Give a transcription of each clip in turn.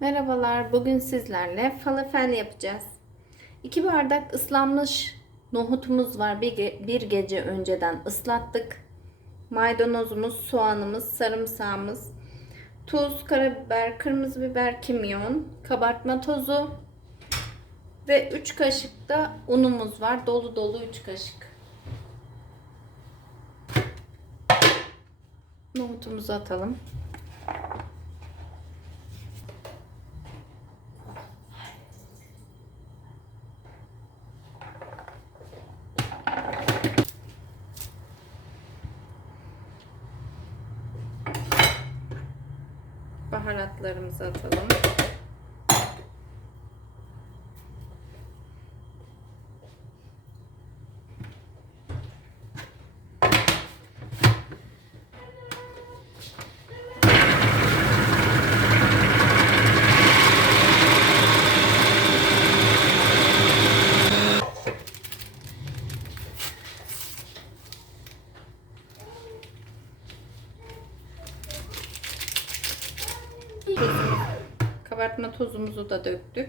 Merhabalar, bugün sizlerle falafel yapacağız. 2 bardak ıslanmış nohutumuz var. Bir, ge- bir gece önceden ıslattık. Maydanozumuz, soğanımız, sarımsağımız, tuz, karabiber, kırmızı biber, kimyon, kabartma tozu ve 3 kaşık da unumuz var. Dolu dolu 3 kaşık. Nohutumuzu atalım. Baharatlarımızı atalım. Kabartma tozumuzu da döktük.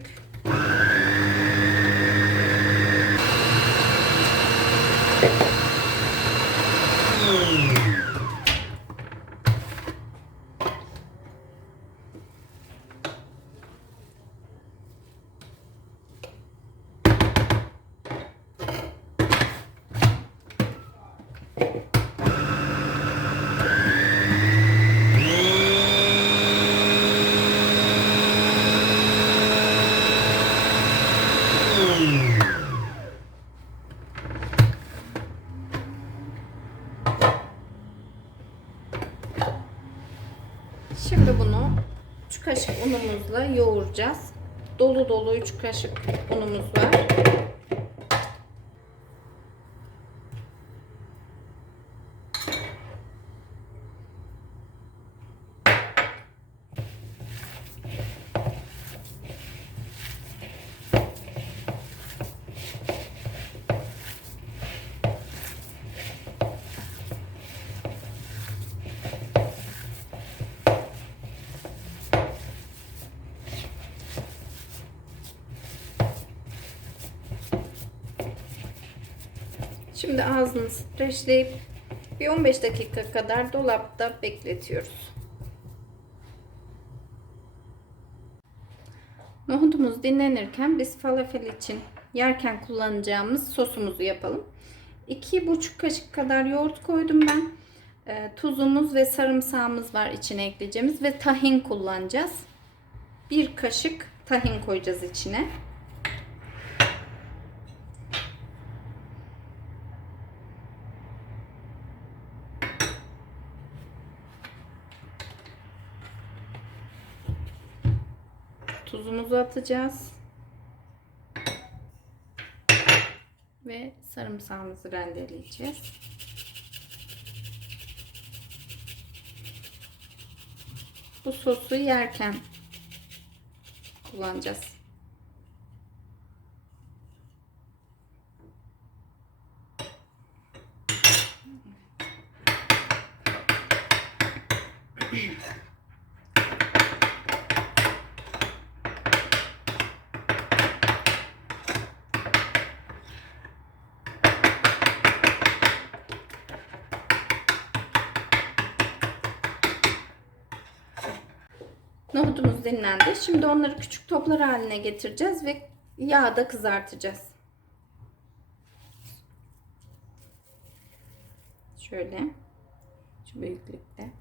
Şimdi bunu 3 kaşık unumuzla yoğuracağız. Dolu dolu 3 kaşık unumuz var. Şimdi ağzını streçleyip bir 15 dakika kadar dolapta bekletiyoruz. Nohudumuz dinlenirken biz falafel için yerken kullanacağımız sosumuzu yapalım. 2,5 kaşık kadar yoğurt koydum ben. E, tuzumuz ve sarımsağımız var içine ekleyeceğimiz ve tahin kullanacağız. 1 kaşık tahin koyacağız içine. Tuzumuzu atacağız. Ve sarımsağımızı rendeleyeceğiz. Bu sosu yerken kullanacağız. Nohutumuz dinlendi. Şimdi onları küçük toplar haline getireceğiz ve yağda kızartacağız. Şöyle. Şu büyüklükte.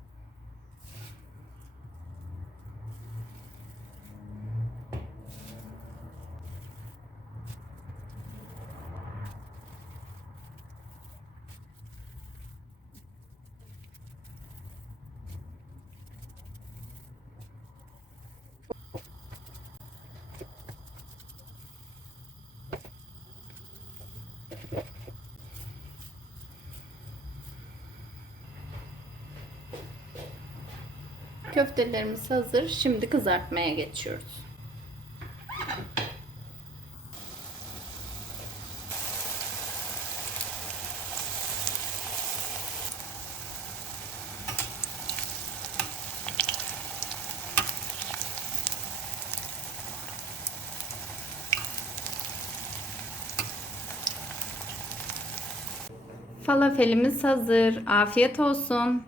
Köftelerimiz hazır. Şimdi kızartmaya geçiyoruz. Falafelimiz hazır. Afiyet olsun.